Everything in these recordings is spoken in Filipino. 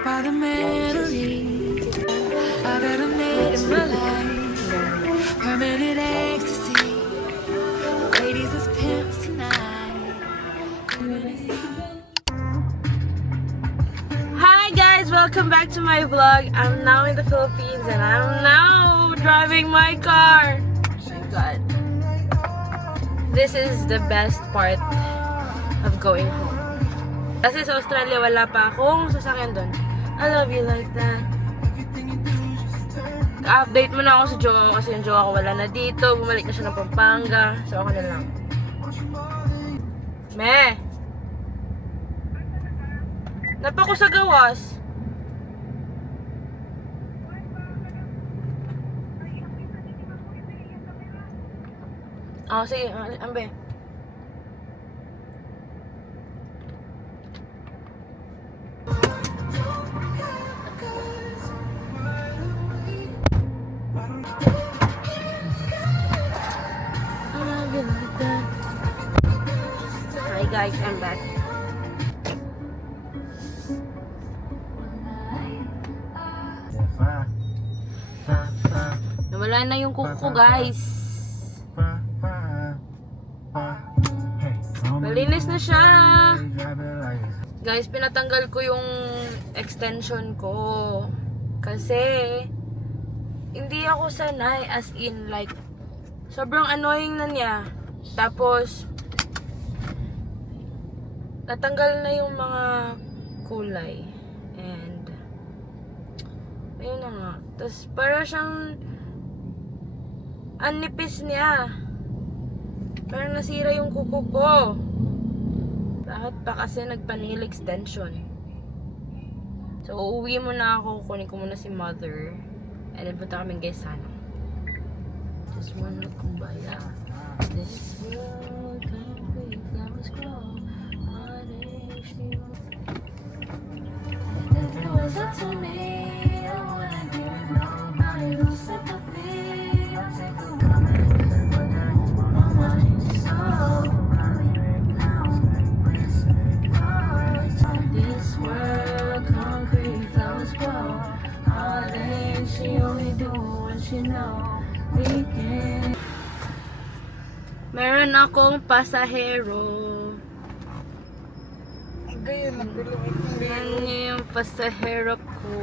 Top of the memories I've ever made in my life. Permanent ecstasy. Ladies as pimps tonight. Hi guys, welcome back to my vlog. I'm now in the Philippines and I'm now driving my car. Oh my god. This is the best part of going home. Kasi sa Australia wala pa akong sasakyan doon. I love you like that. Update mo na ako sa jowa ko kasi yung jowa ko wala na dito. Bumalik na siya ng Pampanga. So ako na lang. Me! Napa ko sa gawas. Sige. Ambe. Hi guys, I'm back. Nawala na yung kuko ko, guys. Malinis na siya. Guys, pinatanggal ko yung extension ko. Kasi hindi ako sanay, as in like sobrang annoying na niya. Tapos natanggal na yung mga kulay. And ayun na nga. Tapos para siyang anipis niya. Parang nasira yung kuko ko. Bakit pa kasi nagpa-nail extension? So uuwi muna ako. Kunin ko muna si mother. And then punta kami guys sana. Just wanna kumbaya. This world can't wait, flowers grow. It was up to me. I wanna give nobody no sympathy. I'll take a woman, but I want my mind so. This world concrete, flowers grow. Heartache, she only do what she know. We can. Meron akong pasahero. Yan yung pasahero ko.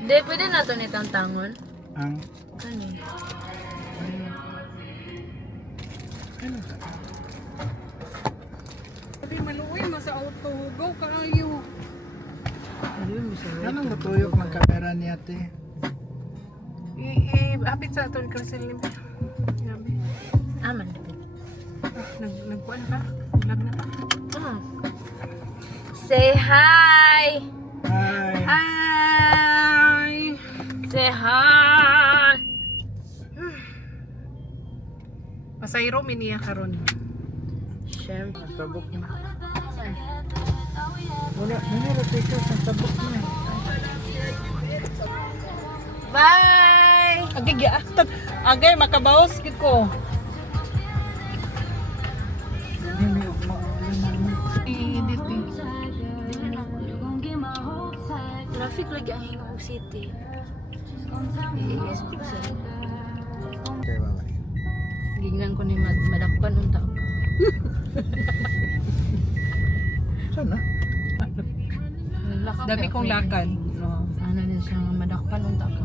Hindi, pwede na ito nitang tangon. Ang? Ano? Ano ka? Sabi maluwi mo sa auto, go kayo. Ayun, masarap. Anong matuyok ng kamera niya, te? Hapit sa aton Crystal Limp. Sabi. Aman. Nagkuhan ka? Vlog na ka? Say hi! Hi! Hi! Say hi! Pasayro miniya karon. Siyempre. Tabok na. Wala, nangyari ka sa tabok na. Bye! Agay makabaos gid ko. Traffic lagi ang Hingong City. Yes, sir. Okay, bye-bye. Gignan ko ni madakpan unta ko. Saan na? Dami kong lakad. No. Ano din siya madakpan unta ko.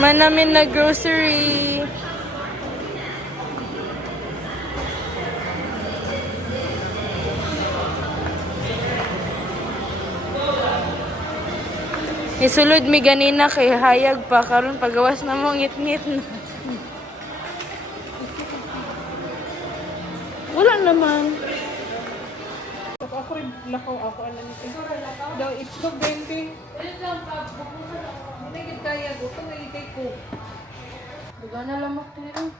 Manamin na grocery. Isulod mi ganina kay hayag pa karon pagawas na mo ngit-ngit na. Wala naman. ako rin lakaw ako alam nito. Daw itlog 20. Hindi gid kaya ko to may take ko. Duga na lamok dito.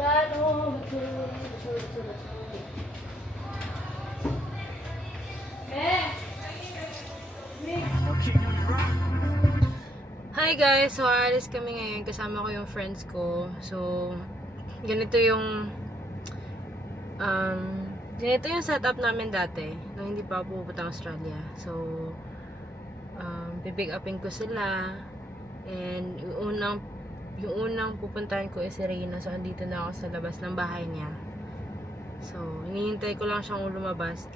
Paano? Hi guys! So, aalis kami ngayon. Kasama ko yung friends ko. So, ganito yung setup namin dati nung hindi pa ako pupunta ng Australia. So, pipick upin ko sila. And yung unang pupuntahan ko is si Reyna. So, andito na ako sa labas ng bahay niya. So, hinihintay ko lang siyang lumabas.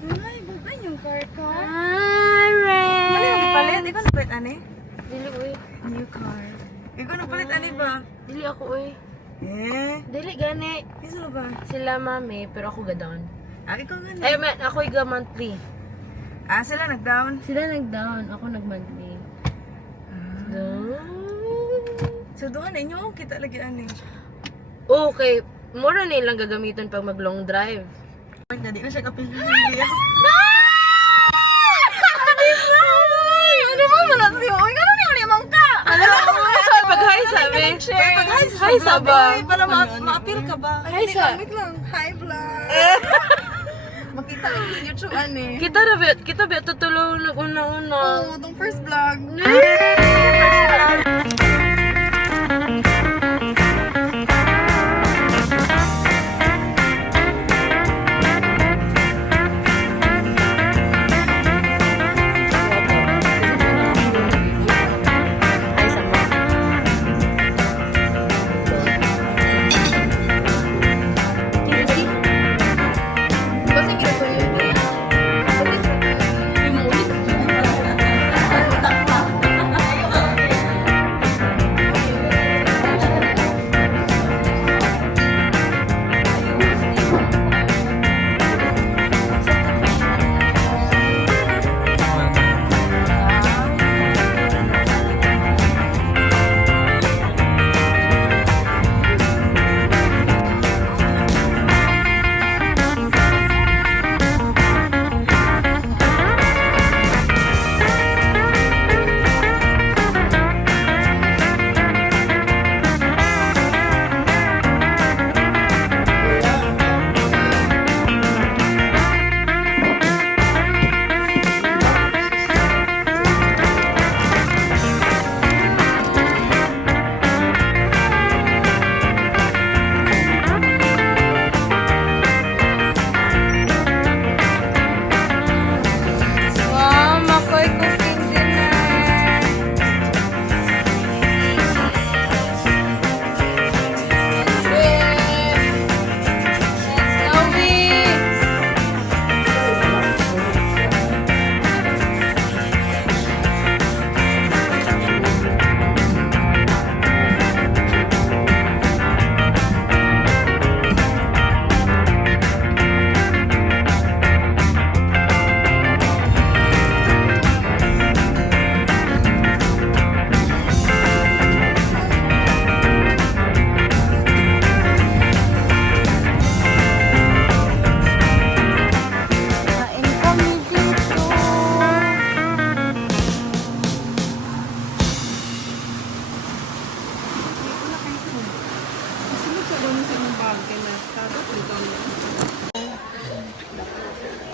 Ay, bugay yung car ka. Hi, Ren! Ano yung palit? Ikaw na palit, ani? Dili, uy. New car. Ikaw na palit, ani ba? Dili ako, uy. Dili, gani. Isa ba? Sila mami, pero ako ga-down. Ikaw nga na. Eh, man, ako ga-monthly. Sila nag-down. Sila nag-down, ako nag-monthly. So, doon na inyo, kita lagi, ani. Okay, mura nilang gagamitin pag mag-long drive. Hindi na siya kapilin. Ano ba mo lang siyo? Uy, gano'n yung limang ka? Pag hi sabi. Pag Hi sa ba? Para ma-appeal ka ba? Hi sa. Wait lang. Hi, vlog. Makita ko sa YouTube, ani. Kita ba tutulong na una-una. Oo, itong first vlog.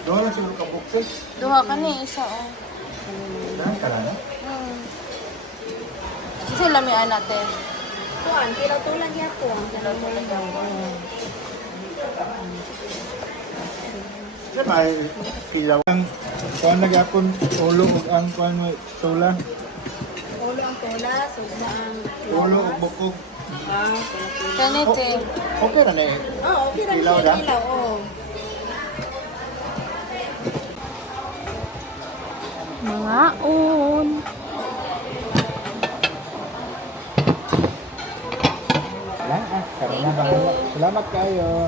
Doon lang siguro kabukses. Duha ka ni isa oh. Dahil ka na. Kasi lami anate. Kuan, tilaw-tulan niya ko. Ay, ilaw. Ang kuan nagyapon ulo ug ang kuan mo tula. Ulo ang tula, sugma ang... Ulo ug bukog. Kanite. Okay na ni. Okay lang Ilaw siya, na? ilaw, oo. Mga on. Karon na bahala. Salamat kayo.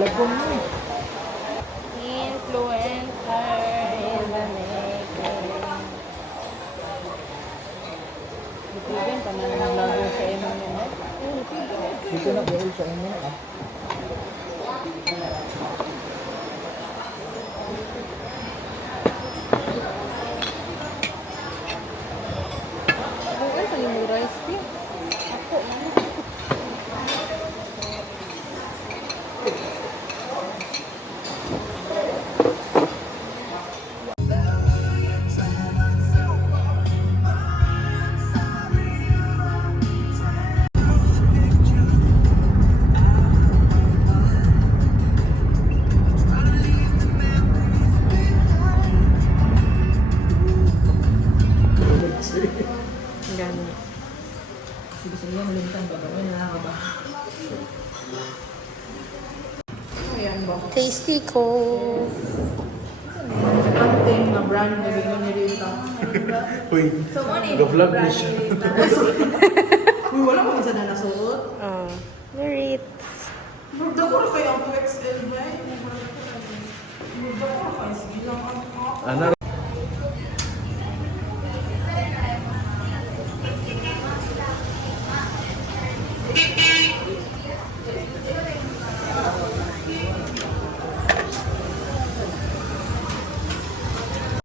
Lagong mo. Influencer in the making. Bitigan pa na ng lago sa imo nila. Dito na buhay sa inyo. Bukan sa yung rice tea. Ako, man. Gani. Gusto niya malintang ba? Gawin na ako ba? Tasty ko. Something na brand na bigyan niya dito. Uy, ga-vlog na siya. Uy, wala ko isa na nasuot. Oh, Merit. Murda ko rin kayo ang 2XL ba? Murda ko rin kayo. Sige lang ako.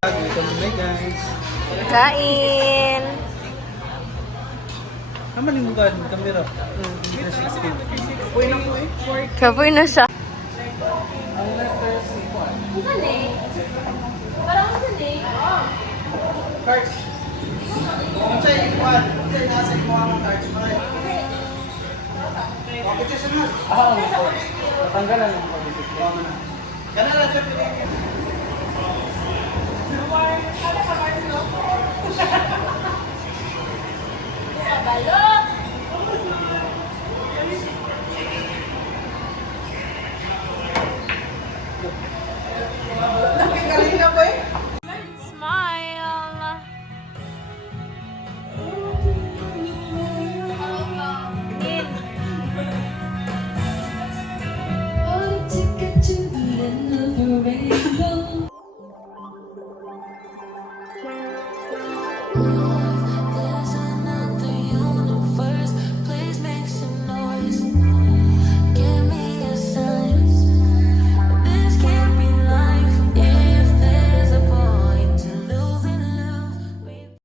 Dito na guys. Kain. Naman yung mukha ng kamera. Uy, naku eh. Kapoy na siya. Cards. Ang sa'yo yung kuhan. Ang sa'yo nasa yung mga cards. Bakit siya sunod? Tanggalan yung pag-ibig. Gana na siya pinigyan. Balot!